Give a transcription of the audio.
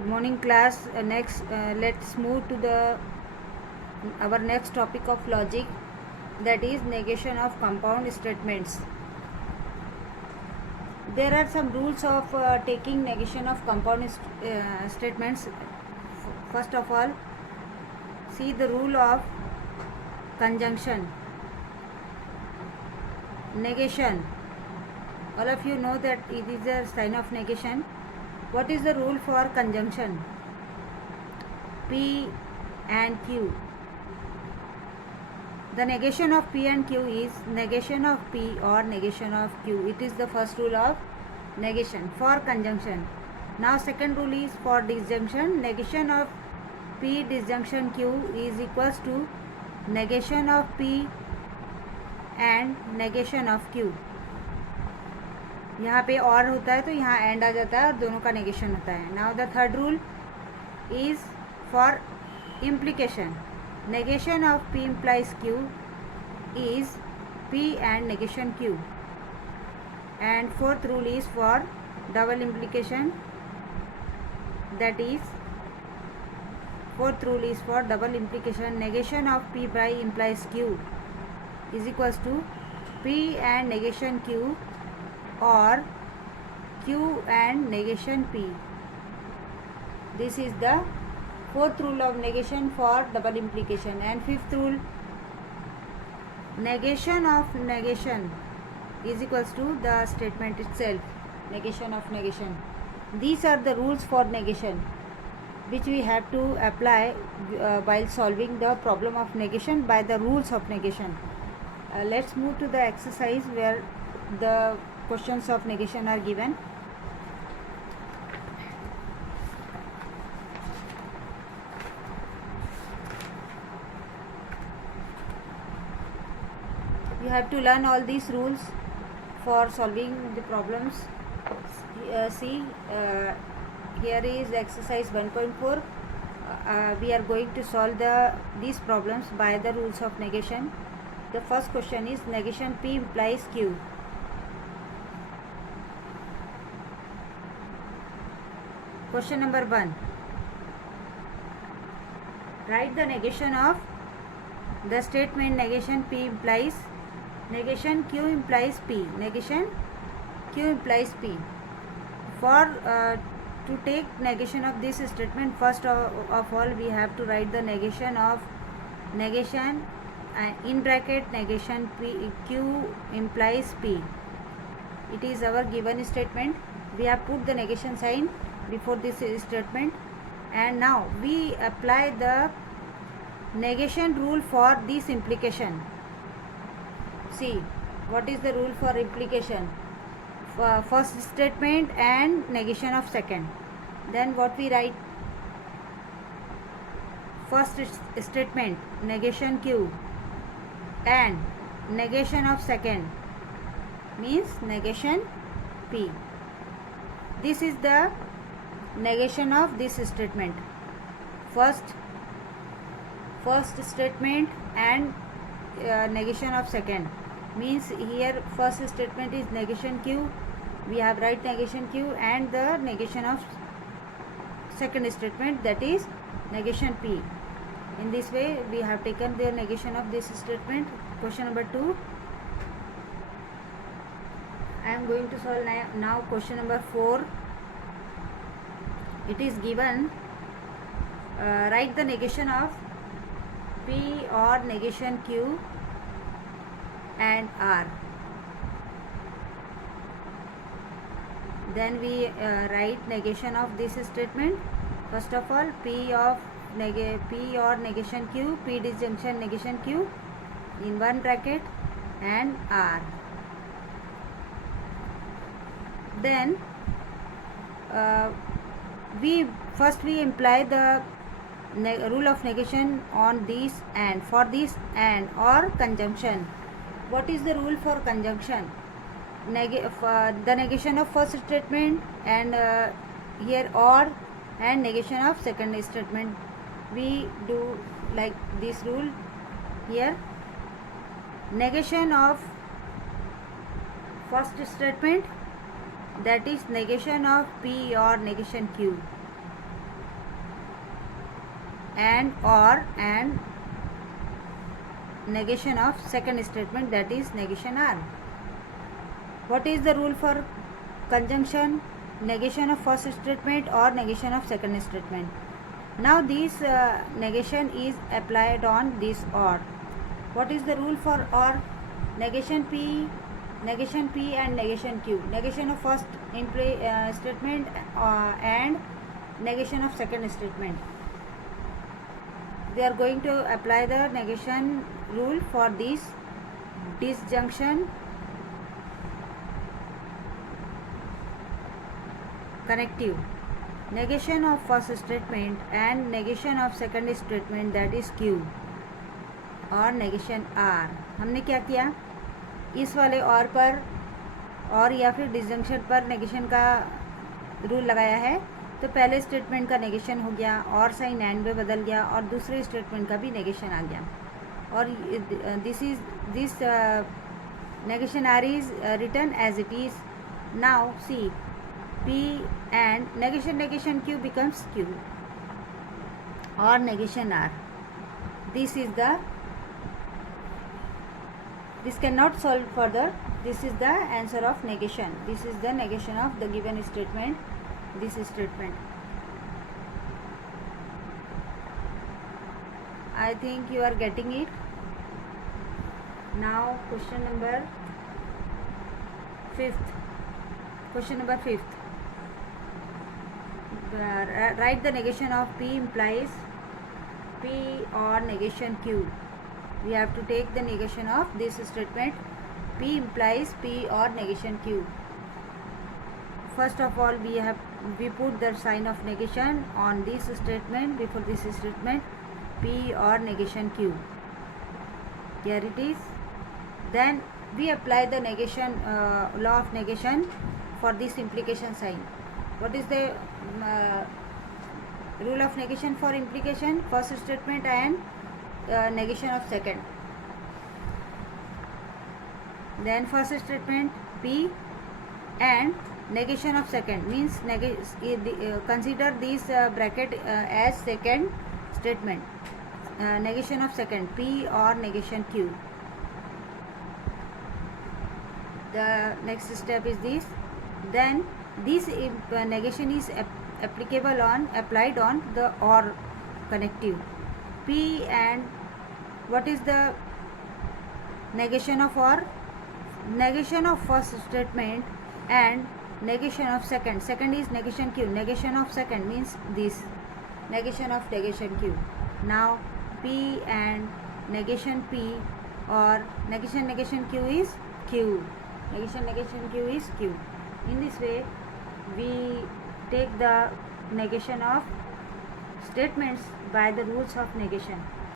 Good morning, class. Next, let's move to the our next topic of logic, that is negation of compound statements. There are some rules of taking negation of compound statements. First of all, see the rule of conjunction. Negation. All of you know that it is a sign of negation. What is the rule for conjunction? P and Q. The negation of P and Q is negation of P or negation of Q. It is the first rule of negation for conjunction. Now second rule is for disjunction. Negation of P disjunction Q is equals to negation of P and negation of Q. यहाँ पे और होता है तो यहाँ and आ जाता है और दोनों का नेगेशन होता है. Now the third rule is for implication. Negation of P implies Q is P and negation Q. And fourth rule is for double implication. That is, fourth rule is for double implication. Negation of P by implies Q is equals to P and negation Q or Q and negation P. This is the fourth rule of negation for double implication. And fifth rule, negation of negation is equals to the statement itself. Negation of negation. These are the rules for negation which we have to apply while solving the problem of negation by the rules of negation. Let's move to the exercise where the questions of negation are given. You have to learn all these rules for solving the problems. See, here is exercise 1.4. We are going to solve these problems by the rules of negation. The first question is negation P implies Q. Question number 1. Write the negation of the statement negation P implies negation Q implies P. Negation Q implies P. For to take negation of this statement, first of all we have to write the negation of negation in bracket negation P, Q implies P. It is our given statement. We have put the negation sign before this statement, and now we apply the negation rule for this implication. See, what is the rule for implication? First statement and negation of second. Then what we write? First statement negation Q and negation of second means negation P. This is the negation of this statement. First statement and negation of second means here first statement is negation Q. We have write negation Q and the negation of second statement, that is negation P. In this way we have taken the negation of this statement. Question number 2. I am going to solve now question number 4. It is given, write the negation of P or negation Q and R. Then we write negation of this statement. First of all, P or negation Q, P disjunction negation Q in one bracket and R. Then we imply the rule of negation on this and for this and or conjunction. What is the rule for conjunction? The negation of first statement and here or and negation of second statement. We do like this rule here. Negation of first statement, that is negation of P or negation Q. and or and negation of second statement, that is negation are. What is the rule for conjunction? Negation of first statement or negation of second statement. Now this negation is applied on this or. What is the rule for or? Negation P and negation Q. Negation of first statement and negation of second statement. We are going to apply the negation rule for this disjunction connective. Negation of first statement and negation of second statement, that is Q और negation are. हमने क्या किया, इस वाले और पर और या फिर डिसजंक्शन पर नेगेशन का रूल लगाया है. तो पहले स्टेटमेंट का नेगेशन हो गया और साइन एंड में बदल गया और दूसरे स्टेटमेंट का भी नेगेशन आ गया. और this negation are is written as it is. Now see P and negation Q becomes Q or negation R. This cannot solve further. This is the answer of negation. This is the negation of the given statement, this statement. I think you are getting it. Now question number 5th. Write the negation of P implies P or negation Q. We have to take the negation of this statement. P implies P or negation Q. First of all, we put the sign of negation on this statement, before this statement, P or negation Q. Here it is. Then we apply the negation law of negation for this implication sign. What is the rule of negation for implication? First statement and negation of second. Then first statement P and negation of second means consider this bracket as second statement. Negation of second P or negation Q. The next step is this. Then this negation is applied on the or connective. P and what is the negation of or? Negation of first statement and negation of second. Second is negation Q. Negation of second means this. Negation of negation Q. Now P and negation P or negation Q is Q. Negation Q is Q. In this way, we take the negation of statements by the rules of negation.